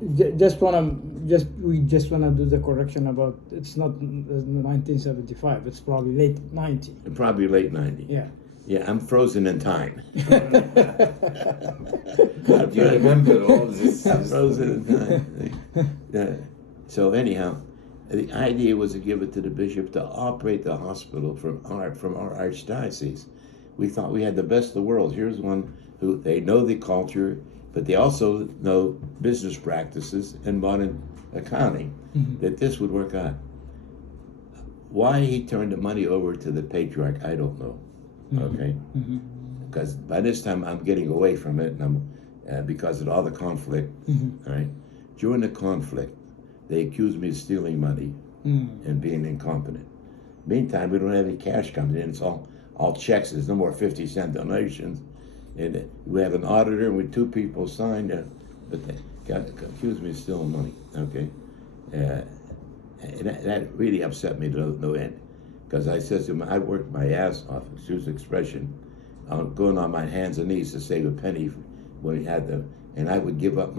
We just wanna do the correction about it's not 1975. It's probably late 90. Probably late 90. Yeah. Yeah, I'm frozen in time. You remember all this? I'm frozen in time. So anyhow, the idea was to give it to the bishop to operate the hospital from our archdiocese. We thought we had the best of the world. Here's one who they know the culture, but they also know business practices and modern accounting, that this would work out. Why he turned the money over to the patriarch, I don't know. Okay, because by this time I'm getting away from it, and I'm because of all the conflict. Right, during the conflict, they accused me of stealing money and being incompetent. Meantime, we don't have any cash coming in. It's all checks. There's no more 50-cent donations. And we have an auditor with 2 people signed, but they accused me of stealing money. Okay, and that really upset me to no end. Because I said to him, I worked my ass off, excuse the expression, going on my hands and knees to save a penny when we had them, and I would give up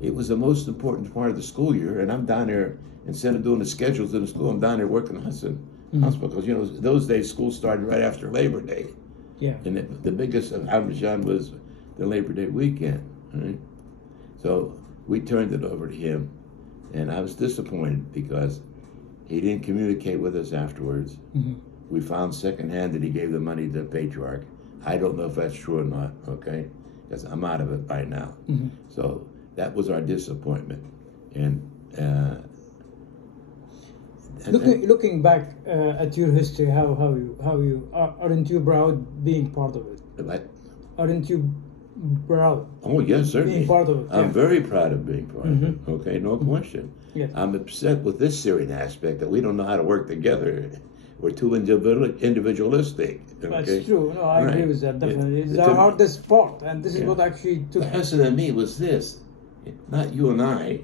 it was the most important part of the school year, and I'm down there, instead of doing the schedules in the school, I'm down there working Hosn hospital, because those days school started right after Labor Day. Yeah. And the biggest of Hosn was the Labor Day weekend, right? So we turned it over to him, and I was disappointed because he didn't communicate with us afterwards. We found secondhand that he gave the money to the patriarch. I don't know if that's true or not, okay? Because I'm out of it by now. So that was our disappointment. And looking back at your history, how you aren't you proud being part of it? What? Aren't you proud? Oh yes, certainly. Being part of it. I'm very proud of being part of it. Okay, no question. Yes. I'm upset with this Syrian aspect that we don't know how to work together. We're too individualistic. Okay? That's true. No, I agree with that, definitely. It's the hardest part, and this is what actually took... The lesson in me was this, not you and I,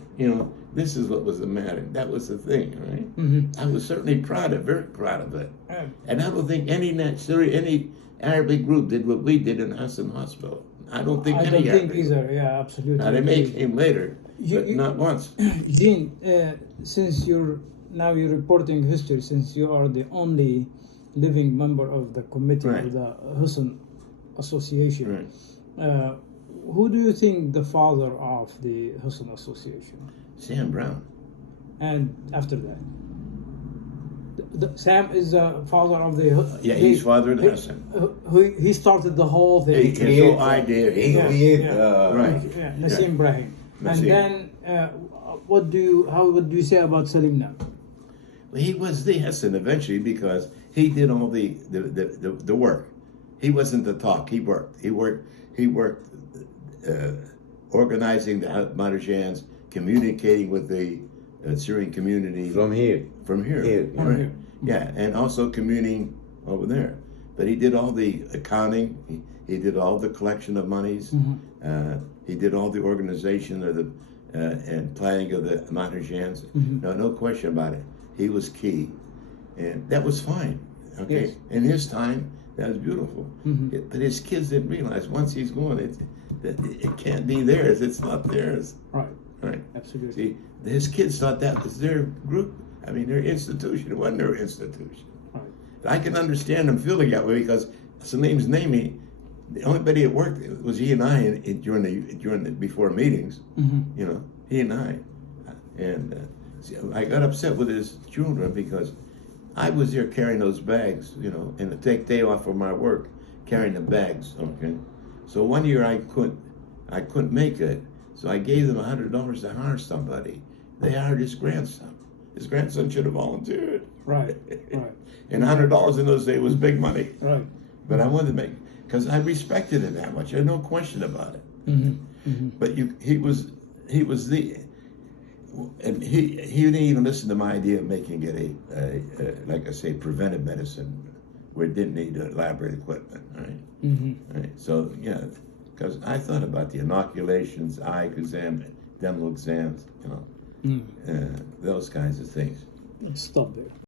this is what was the matter. That was the thing, right? I was certainly very proud of it. And I don't think any Arabic group did what we did in Hosn Hospital. I don't think any Arabic either, yeah, absolutely. Now, they may came later, but not once. Eugene, since you're reporting history, since you are the only living member of the committee of the Hosn Association, who do you think the father of the Hosn Association? Sam Brown. And after that? Sam is the father of the... Yeah, he's father of the Hosn. He started the whole thing. His whole idea. Nassim Brahim. And then, what do you say about Salim now? Well, he was the Hosn eventually because he did all the work. He wasn't the talk. He worked. He worked organizing the Madarjans, communicating with the Syrian community From here. Right. Yeah, and also communing over there. But he did all the accounting. He did all the collection of monies. He did all the organization of the and planning of the Madarjans. No question about it. He was key, and that was fine. Okay, yes. In his time, that was beautiful. But his kids didn't realize once he's gone, it can't be theirs. It's not theirs. Right. Absolutely. See, his kids thought that was their group. I mean, their institution. It wasn't their institution. Right. I can understand them feeling that way because Salim's naming. The only body that worked was he and I during the before meetings. He and I, and I got upset with his children because I was there carrying those bags, and to take day off from my work, carrying the bags. Okay, so one year I couldn't make it, so I gave them $100 to hire somebody. They hired his grandson. His grandson should have volunteered. Right. And $100 in those days was big money. Right. But I wanted to make, because I respected him that much. There's no question about it. But he was the, and he didn't even listen to my idea of making it a like I say, preventive medicine, where it didn't need elaborate equipment, right? Right. So because I thought about the inoculations, eye exam, dental exams, those kinds of things. Let's stop there.